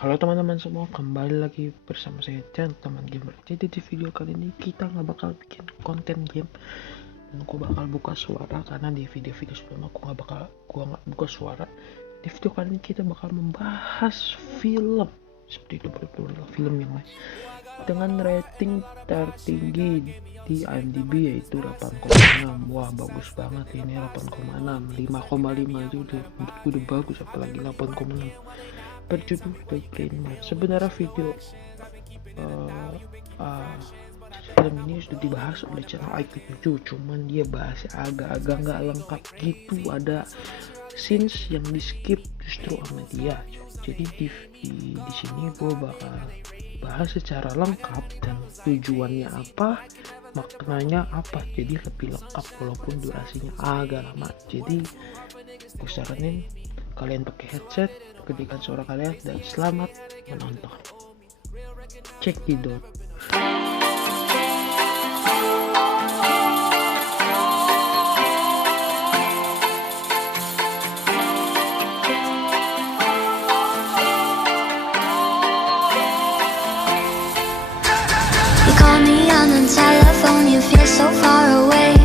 Halo teman-teman semua, kembali lagi bersama saya teman Gamer. Jadi di video kali ini kita nggak bakal bikin konten game dan aku bakal buka suara karena di video-video sebelumnya aku nggak buka suara. Di video kali ini kita bakal membahas film seperti itu, betul film yang lain dengan rating tertinggi di IMDb yaitu 8,6. Wah, bagus banget ini 8,6. 5,5 aja menurutku udah bagus, apalagi 8,6. Berjudul The Green Mile. Sebenarnya uh, uh, film ini sudah dibahas oleh channel IQ7, cuman dia bahasnya agak-agak nggak lengkap gitu, ada scenes yang di skip justru sama dia. Jadi di sini gue bakal bahas secara lengkap dan tujuannya apa, maknanya apa, jadi lebih lengkap walaupun durasinya agak lama. Jadi gue saranin kalian pakai headset, kedekan suara kalian, dan selamat menonton. Check it out. You call me on the telephone, you feel so far away.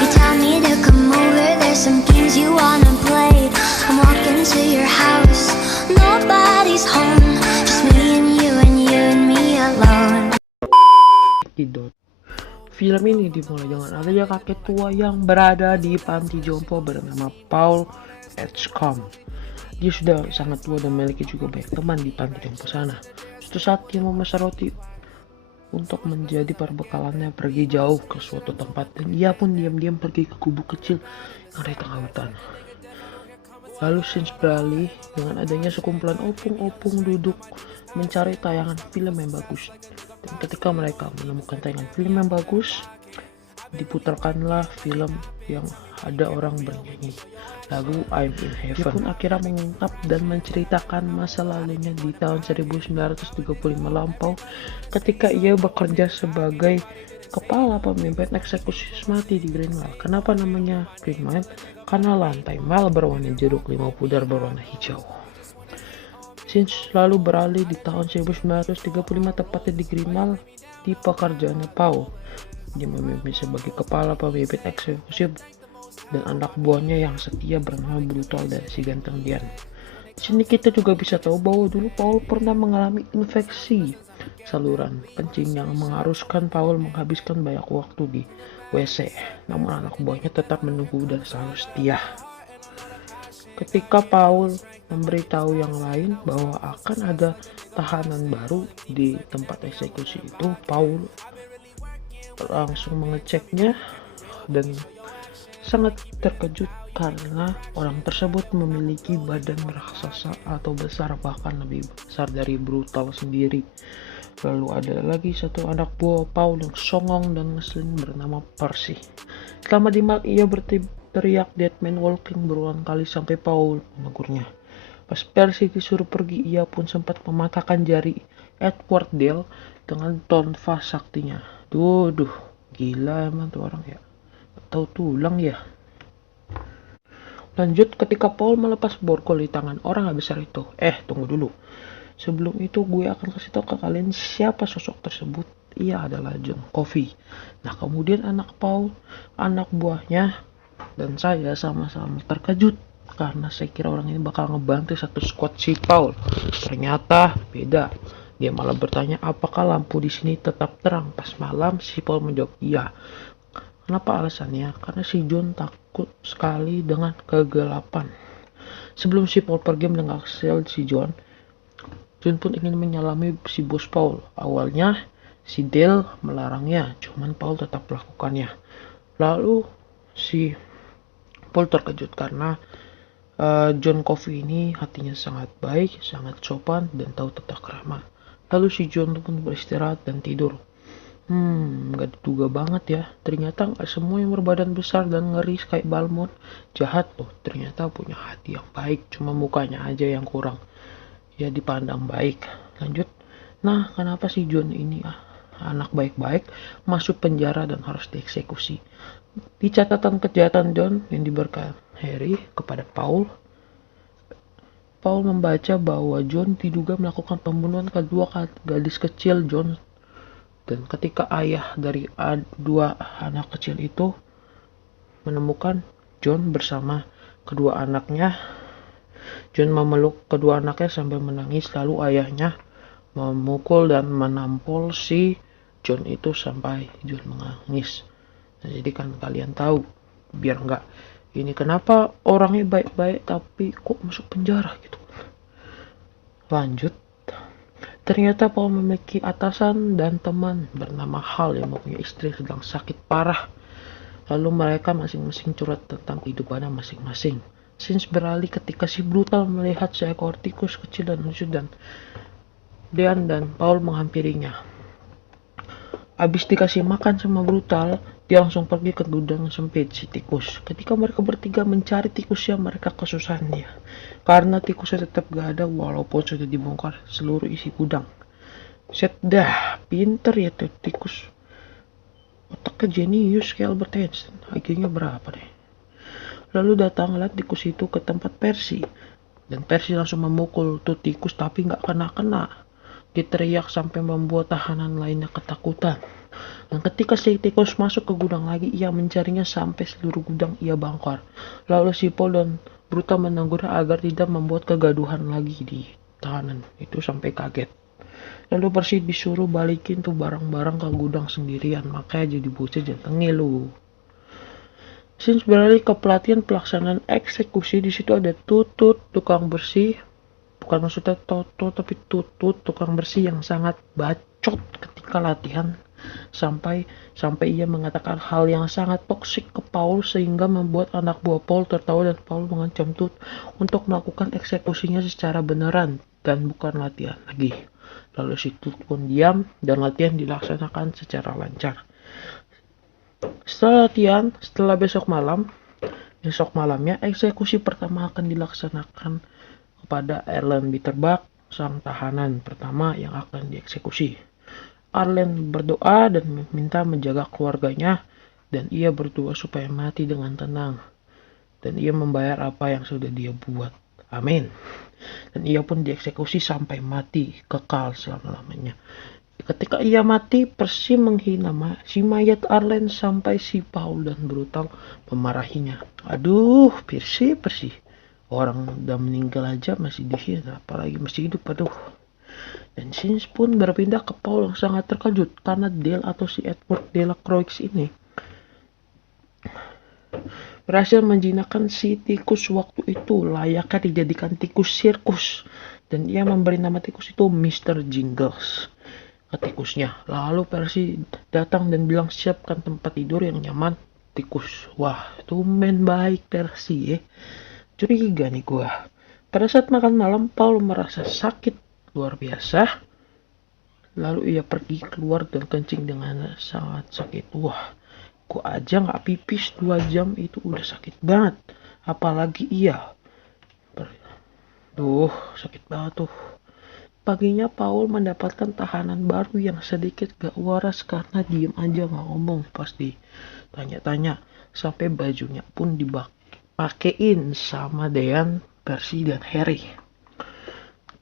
You tell me to come over, there's some games you wanna play. I'm walking to your house, nobody's home, just me and you and me alone. Film ini dimulai dengan adanya kakek tua yang berada di panti jompo bernama Paul Edgecombe. Dia sudah sangat tua dan memiliki juga banyak teman di panti jompo sana. Suatu saat dia memesan roti untuk menjadi perbekalannya pergi jauh ke suatu tempat, dan ia pun diam-diam pergi ke gubuk kecil yang ada di tengah hutan. Lalu scenes beralih dengan adanya sekumpulan opung-opung duduk mencari tayangan film yang bagus. Dan ketika mereka menemukan tayangan film yang bagus, diputarkanlah film yang ada orang bernyanyi lagu I'm in Heaven. Dia pun akhirnya mengungkap dan menceritakan masa lalunya di tahun 1935 lampau ketika ia bekerja sebagai kepala pemimpin eksekusi mati di Green Mile. Kenapa namanya Green Mile? Karena lantai mile berwarna jeruk, 5 pudar berwarna hijau. Scenes lalu beralih di tahun 1935, tepatnya di Green Mile, di pekerjaannya Paul. Dia memimpin sebagai kepala pemimpin eksekusi dan anak buahnya yang setia bernama Brutal dan si ganteng Dian. Di sini kita juga bisa tahu bahwa dulu Paul pernah mengalami infeksi saluran kencing yang mengharuskan Paul menghabiskan banyak waktu di WC. Namun anak buahnya tetap menunggu dan selalu setia. Ketika Paul memberitahu yang lain bahwa akan ada tahanan baru di tempat eksekusi itu, Paul langsung mengeceknya dan sangat terkejut karena orang tersebut memiliki badan raksasa atau besar, bahkan lebih besar dari Brutal sendiri. Lalu ada lagi satu anak buah Paul yang songong dan ngeselin bernama Percy. Selama di Mal, ia berteriak Deadman Walking berulang kali sampai Paul menegurnya. Pas Percy disuruh pergi, ia pun sempat mematahkan jari Edward Dale dengan tonfa saktinya. Duh, gila emang tuh orang ya. Tahu tulang ya. Lanjut ketika Paul melepas borgol di tangan orang gak besar itu. Tunggu dulu. Sebelum itu gue akan kasih tahu ke kalian siapa sosok tersebut. Ia adalah John Coffey. Nah, kemudian anak Paul, anak buahnya, dan saya sama-sama terkejut karena saya kira orang ini bakal ngebantu satu squad si Paul. Ternyata beda. Dia malah bertanya apakah lampu di sini tetap terang pas malam. Si Paul menjawab iya. Kenapa alasannya? Karena si John takut sekali dengan kegelapan. Sebelum si Paul pergi mendengar sel si John pun ingin menyalami si bos Paul. Awalnya si Dale melarangnya, cuman Paul tetap melakukannya. Lalu si Paul terkejut karena John Coffey ini hatinya sangat baik, sangat sopan, dan tahu tata krama. Lalu si John pun beristirahat dan tidur. Gak diduga banget ya. Ternyata gak semua yang berbadan besar dan ngeri kayak Balmond jahat loh. Ternyata punya hati yang baik, cuma mukanya aja yang kurang ya dipandang baik. Lanjut. Nah, kenapa si John ini anak baik-baik masuk penjara dan harus dieksekusi? Di catatan kejahatan John yang diberikan Harry kepada Paul Paul membaca bahwa John diduga melakukan pembunuhan kedua gadis kecil John. Dan ketika ayah dari dua anak kecil itu menemukan John bersama kedua anaknya, John memeluk kedua anaknya sambil menangis, lalu ayahnya memukul dan menampol si John itu sampai John menangis. Nah, jadi kan kalian tahu, biar nggak ini kenapa orangnya baik-baik tapi kok masuk penjara gitu. Lanjut, ternyata Paul memiliki atasan dan teman bernama Hal yang mempunyai istri sedang sakit parah. Lalu mereka masing-masing curhat tentang kehidupannya masing-masing. Scenes beralih ketika si brutal melihat seekor tikus kecil dan lucu dan Dean dan Paul menghampirinya. Abis dikasih makan sama brutal, dia langsung pergi ke gudang sempit si tikus. Ketika mereka bertiga mencari tikusnya, mereka kesusahan dia. Karena tikusnya tetap gak ada walaupun sudah dibongkar seluruh isi gudang. Set dah, pinter ya tuh tikus. Otaknya jenius kayak Albert Einstein. IQ-nya berapa deh. Lalu datanglah tikus itu ke tempat Percy. Dan Percy langsung memukul tuh tikus tapi gak kena-kena. Dia teriak sampai membuat tahanan lainnya ketakutan. Dan ketika si tikus masuk ke gudang lagi, ia mencarinya sampai seluruh gudang ia bongkar. Lalu si Paul dan Brutal menegur agar tidak membuat kegaduhan lagi di tahanan itu sampai kaget. Lalu Percy disuruh balikin tuh barang-barang ke gudang sendirian, makanya jadi bocah jantengnya lu. Since beralih ke pelatihan pelaksanaan eksekusi, di situ ada Tutut tukang bersih. Bukan maksudnya Toto tapi Tutut tukang bersih yang sangat bacot ketika latihan sampai ia mengatakan hal yang sangat toksik ke Paul sehingga membuat anak buah Paul tertawa dan Paul mengancam Tut untuk melakukan eksekusinya secara beneran dan bukan latihan lagi. Lalu si Tut pun diam dan latihan dilaksanakan secara lancar. Setelah besok malamnya eksekusi pertama akan dilaksanakan kepada Erlen Bitterbug, sang tahanan pertama yang akan dieksekusi. Arlen berdoa dan meminta menjaga keluarganya dan ia berdoa supaya mati dengan tenang. Dan ia membayar apa yang sudah dia buat. Amin. Dan ia pun dieksekusi sampai mati, kekal selama-lamanya. Ketika ia mati, Percy menghina si mayat Arlen sampai si Paul dan Brutal memarahinya. Aduh, Percy. Orang udah meninggal aja masih dihina, apalagi masih hidup, aduh. Dan Sins pun berpindah ke Paul yang sangat terkejut karena Dale atau si Edward Delacroix ini berhasil menjinakkan si tikus waktu itu, layaknya dijadikan tikus sirkus. Dan ia memberi nama tikus itu Mr. Jingles ke tikusnya. Lalu Percy datang dan bilang siapkan tempat tidur yang nyaman tikus. Wah, tumben baik Percy ya. Curiga nih gua. Pada saat makan malam, Paul merasa sakit luar biasa. Lalu ia pergi keluar dan kencing dengan sangat sakit. Wah, gua aja gak pipis 2 jam itu udah sakit banget. Apalagi ia. Duh, sakit banget tuh. Paginya Paul mendapatkan tahanan baru yang sedikit gak waras karena diem aja gak ngomong pas ditanya-tanya. Sampai bajunya pun dipakein sama Dean, Percy, dan Harry.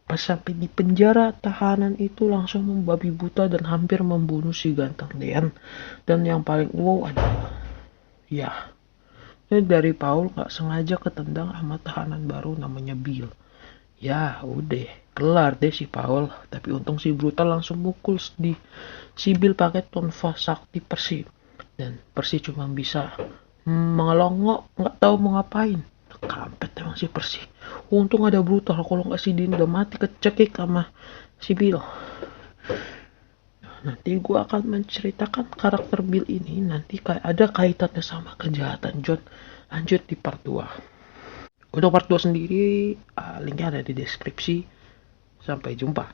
Pas sampai di penjara, tahanan itu langsung membabi buta dan hampir membunuh si ganteng Dean. Dan yang paling wow adalah, ya, ini dari Paul gak sengaja ketendang sama tahanan baru namanya Bill. Ya udah, kelar deh si Paul. Tapi untung si Brutal langsung mukul si Bill pakai tonfa sakti Percy. Dan Percy cuma bisa mengelongok, gak tahu mau ngapain. Kampet emang si Percy. Untung ada Brutal, kalau nggak si Dean udah mati kecekik sama si Bill. Nanti gue akan menceritakan karakter Bill ini nanti ada kaitannya sama kejahatan John. Lanjut di part 2. Untuk part 2 sendiri, linknya ada di deskripsi. Sampai jumpa.